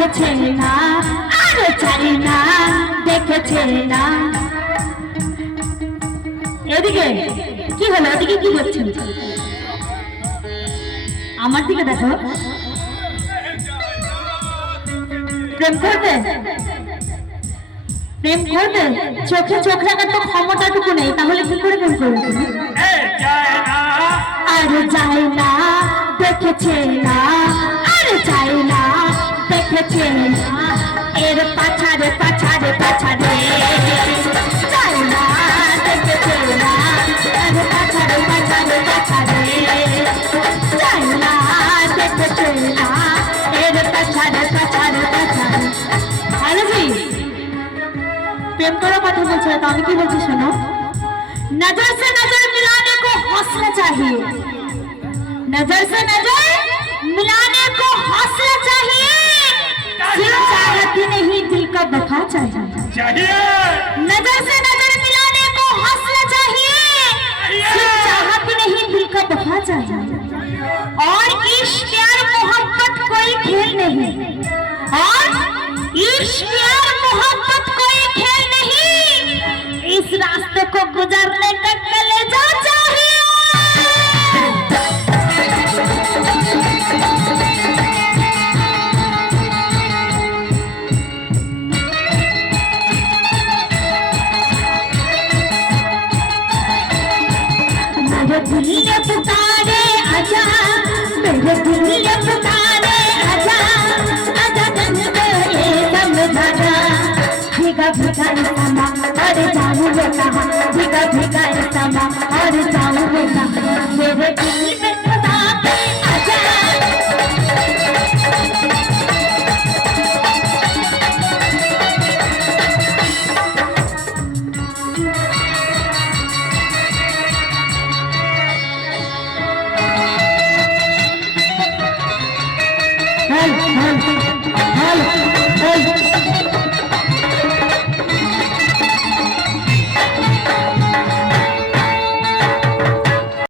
দেখেছে না, আরে জানি না দেখেছে না। এদিকে কি হলো, এদিকে কি করছেন? আমার দিকে দেখো। প্রেম করবে, প্রেম করবে? চোখে চোখ রাখার তো ক্ষমতাটুকু নেই, তাহলে কি করে প্রেম করবে তুমি? আরে যায় না দেখেছে না, আরে যায় না দেখেছে না। এর পাছাড়ে পাছাড়ে পাছাড়ে যায় না দেখেছে না, এর পাছাড়ে পাছাড়ে পাছাড়ে যায় না দেখেছে না, এর পাছাড়ে পাছাড়ে পাছাড়ে। হ্যালো জি, প্রেম করার কথা বলছো, তো আমি কি বলছি শোনো। नजर से नजर मिलाने को हौसला चाहिए, नजर से नजर मिलाने को हौसला चाहिए, सिर्फ चाहत ही नहीं दिल का बखा चाहिए। नजर से नजर मिलाने को हौसला चाहिए, सिर्फ चाहत ही नहीं दिल का बखा चाहिए। और इश्क प्यार मोहब्बत कोई खेल नहीं, और इश्क प्यार मोहब्बत कोई खेल नहीं, इस रास्ते को गुजरने का कलेजा चाहिए। मेरे दिल ने पुकारे आजा, मेरे दिल ने पुकारे आजा, आजा दम दे दम दादा। भीगा भीगा समा, अरे जानू ये कहा, भीगा भीगा समा।